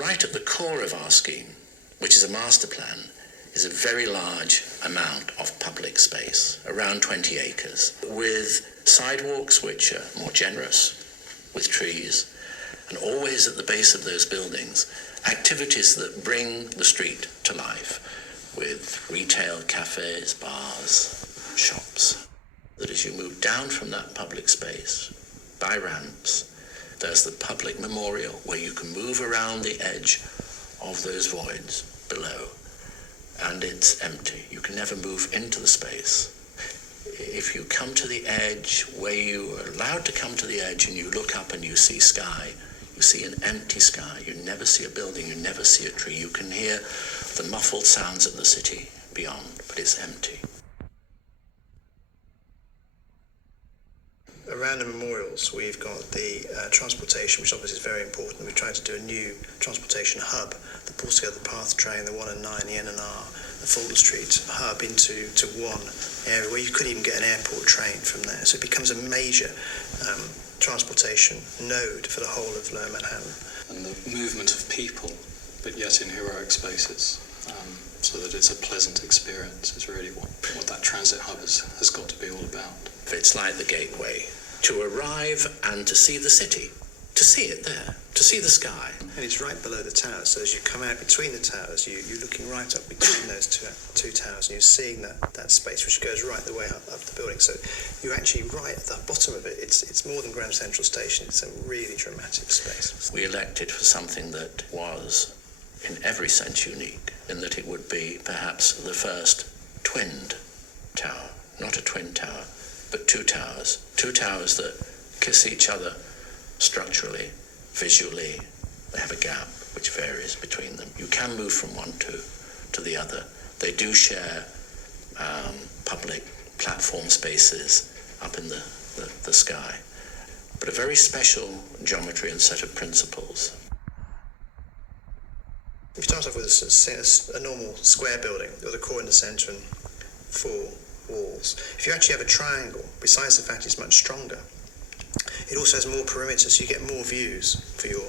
Right at the core of our scheme, which is a master plan, is a very large amount of public space, around 20 acres, with sidewalks which are more generous, with trees, and always at the base of those buildings, activities that bring the street to life, with retail, cafes, bars, shops. That as you move down from that public space, by ramps, there's the public memorial where you can move around the edge of those voids below, and it's empty. You can never move into the space. If you come to the edge, where you are allowed to come to the edge and you look up and you see sky, you see an empty sky. You never see a building, you never see a tree. You can hear the muffled sounds of the city beyond, but it's empty. Around the memorials, we've got the transportation, which obviously is very important. We're trying to do a new transportation hub that pulls together the PATH train, the 1 and 9, the N&R, the Fulton Street hub into one area where you could even get an airport train from there. So it becomes a major transportation node for the whole of Lower Manhattan. And the movement of people, but yet in heroic spaces, so that it's a pleasant experience is really what that transit hub has got to be all about. It's like the gateway to arrive and to see the city, to see it there, to see the sky. And it's right below the towers, so as you come out between the towers, you're looking right up between those two towers, and you're seeing that space which goes right the way up the building. So you're actually right at the bottom of it. It's more than Grand Central Station. It's a really dramatic space. We elected for something that was in every sense unique, in that it would be perhaps the first twinned tower, not a twin tower, but two towers that kiss each other structurally, visually. They have a gap which varies between them. You can move from one to the other. They do share public platform spaces up in the sky, but a very special geometry and set of principles. We start off with a normal square building with a core in the centre and 4 walls. If you actually have a triangle, besides the fact it's much stronger, it also has more perimeter, so you get more views for your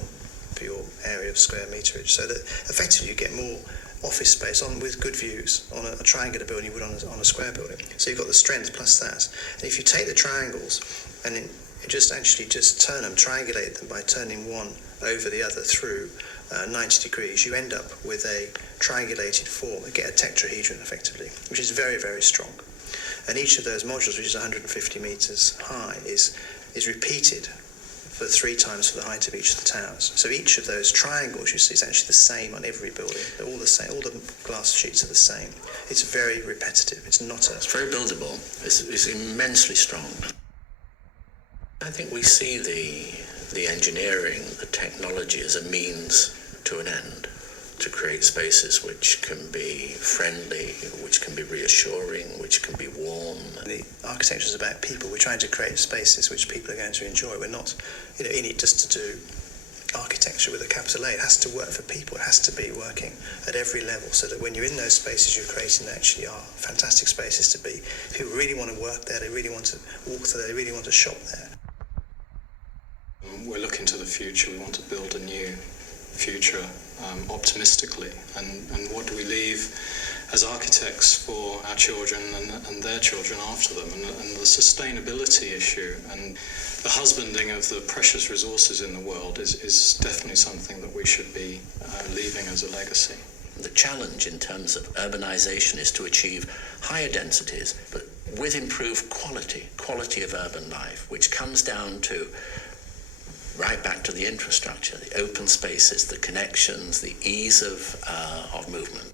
area of square meterage. So that effectively you get more office space with good views on a triangular building you would on a square building. So you've got the strength plus that. And if you take the triangles and just turn them, triangulate them by turning one over the other through 90 degrees, you end up with a triangulated form. You get a tetrahedron effectively, which is very, very strong. And each of those modules, which is 150 meters high, is repeated for 3 times for the height of each of the towers. So each of those triangles you see is actually the same on every building. They're all the same. All the glass sheets are the same. It's very repetitive. It's very buildable. It's immensely strong. I think we see the engineering, the technology as a means to an end, to create spaces which can be friendly, which can be reassuring, which can be warm. The architecture is about people. We're trying to create spaces which people are going to enjoy. We're not in it just to do architecture with a capital A. It has to work for people. It has to be working at every level, so that when you're in those spaces you're creating, they actually are fantastic spaces to be. People really want to work there, they really want to walk there, they really want to shop there. We're looking to the future. We want to build a new future optimistically, and what do we leave as architects for our children and their children after them, and the sustainability issue and the husbanding of the precious resources in the world is definitely something that we should be leaving as a legacy. The challenge in terms of urbanization is to achieve higher densities, but with improved quality of urban life, which comes down to right back to the infrastructure, the open spaces, the connections, the ease of movement.